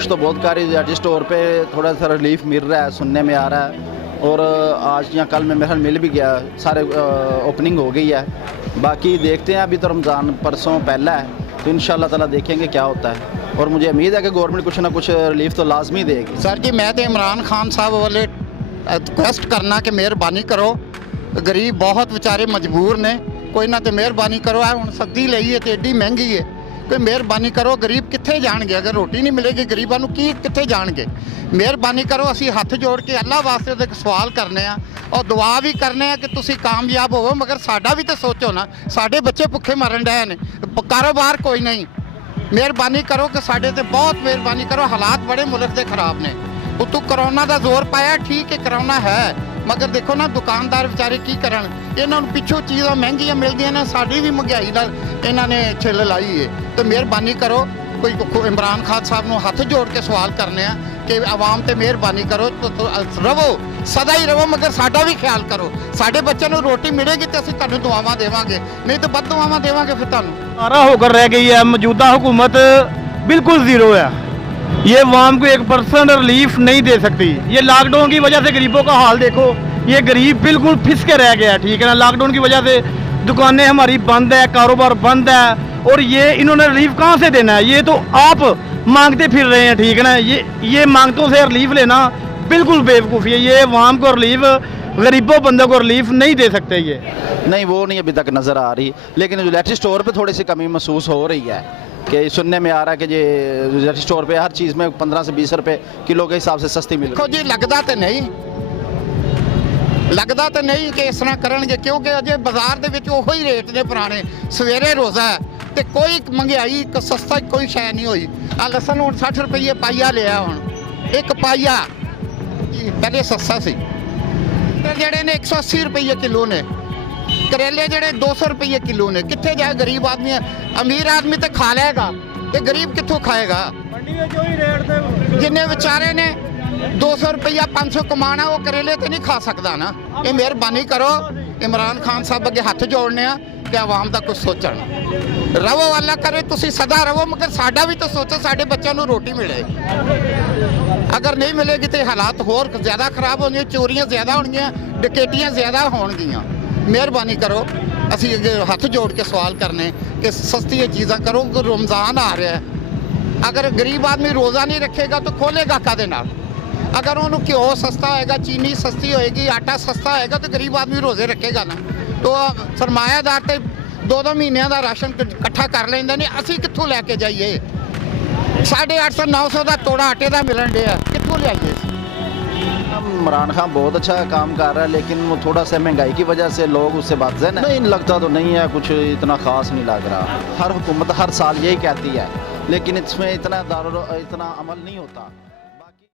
कोशिश तो बहुत कर रही है, स्टोर पे थोड़ा सा रिलीफ मिल रहा है, सुनने में आ रहा है। और आज या कल में मेरा मिल भी गया, सारे ओपनिंग हो गई है। बाकी देखते हैं, अभी तो रमज़ान परसों पहला है, तो इंशाल्लाह ताला देखेंगे क्या होता है। और मुझे उम्मीद है कि गवर्नमेंट कुछ ना कुछ रिलीफ तो लाजमी देगी। सर जी मैं तो इमरान खान साहब वाले रिक्वेस्ट करना कि मेहरबानी करो, गरीब बहुत बेचारे मजबूर ने, कोई ना तो मेहरबानी करो। हुण सब्जी लई है तो एडी महंगी है, कोई मेहरबानी करो। गरीब कित्थे जाणगे अगर रोटी नहीं मिलेगी, गरीबां नूं की कित्थे जाणगे। मेहरबानी करो, असीं हत्थ जोड़ के अल्लाह वास्ते ते सवाल करने आ और दुआ भी करने आ कि तुसीं कामयाब होवो, मगर साडा भी तो सोचो ना, साडे बच्चे भुखे मरन डए ने, कारोबार कोई नहीं। मेहरबानी करो कि साडे ते बहुत मेहरबानी करो, हालात बड़े मुल्क दे खराब ने। उतों करोना का जोर पाया, ठीक है करोना है, मगर देखो ना दुकानदार बेचारे की करन, इन्हों पिछों चीज़ां महंगियां मिलदियां ने, साडी भी महंगाई नाल इन्हां ने छिल लाई है। तो मेहरबानी करो, कोई इमरान खान साहब नूं हत्थ जोड़ के सवाल करने आ कि आवाम ते मेहरबानी करो, तो रवो सदा ही रवो, मगर साडा भी ख्याल करो। साडे बच्चों नूं रोटी मिलेगी तो असीं तुहानूं दुआवां देवांगे, नहीं तो बद दुआवां देवांगे फिर तुहानूं। सारा होकर रह गई है, मौजूदा हुकूमत बिल्कुल ज़ीरो है। ये अवाम को 1% रिलीफ नहीं दे सकती। ये लॉकडाउन की वजह से गरीबों का हाल देखो, ये गरीब बिल्कुल फिस के रह गया है, ठीक है ना। लॉकडाउन की वजह से दुकानें हमारी बंद है, कारोबार बंद है, और ये इन्होंने रिलीफ कहाँ से देना है? ये तो आप मांगते फिर रहे हैं, ठीक है ना। ये मांगतों से रिलीफ लेना बिल्कुल बेवकूफ़ी है। ये अवाम को रिलीफ, गरीबों बंदों को रिलीफ नहीं दे सकते। ये नहीं, वो नहीं अभी तक नज़र आ रही, लेकिन इलेक्ट्रिक स्टोर पे थोड़ी सी कमी महसूस हो रही है कि सुनने में आ रहा है कि ये इलेक्ट्रिक स्टोर पे हर चीज़ में 15 से 20 रुपए किलो के हिसाब से सस्ती मिल रही है। देखो जी लगता तो नहीं कि इस तरह करनगे, क्योंकि अजे बाजार दे विच ओहो ही रेट ने पुराने। सवेरे रोज़ा है तो कोई महंगाई सस्ता कोई शै नहीं हुई। आ लसन हुण 60 रुपये पाइया लिया, हुण एक पाइया पहले सस्ता सी, जेड़े ने 180 रुपये किलो ने, करेले जेड़े 200 रुपये किलो ने। कित्थे जाए गरीब आदमी? अमीर आदमी तो खा लेगा, तो गरीब कित्थों खाएगा? जिन्हें बेचारे ने 200 रुपया 500 कमाना, वो करेले तो नहीं खा सकता ना। ये मेहरबानी करो, इमरान खान साहब अगे हत्थ जोड़ने कि आवाम का कुछ सोचन। रवो अल्लाह करे, तुसी सदा रवो, मगर साडा भी तो सोचो, साडे बच्चों को रोटी मिले। अगर नहीं मिलेगी तो हालात होर ज़्यादा खराब होंगे, चोरियां ज़्यादा होंगियां, डकैतियां ज़्यादा होंगियां। मेहरबानी करो, असी हत्थ जोड़ के सवाल करने कि सस्ती चीज़ां करो। रमज़ान आ रहा है, अगर गरीब आदमी रोज़ा नहीं रखेगा तो खोलेगा काहदे नाल? अगर उन्होंने घ्यो सस्ता होएगा, चीनी सस्ती होएगी, आटा सस्ता होएगा, तो गरीब आदमी रोज़े रखेगा ना। तो सरमायादार तो 2-2 महीनों का राशन इकट्ठा कर लेंदे ने, असी कित्थों लैके जाइए? 850-900 का तोड़ा आटे का मिलन दिया, कित्थों लियाइए? इमरान खान बहुत अच्छा काम कर रहा है, लेकिन वो थोड़ा सा महंगाई की वजह से लोग उससे बात है, नहीं लगता तो नहीं है, कुछ इतना ख़ास नहीं लग रहा। हर हुकूमत हर साल यही कहती है, लेकिन इसमें इतना अमल नहीं होता।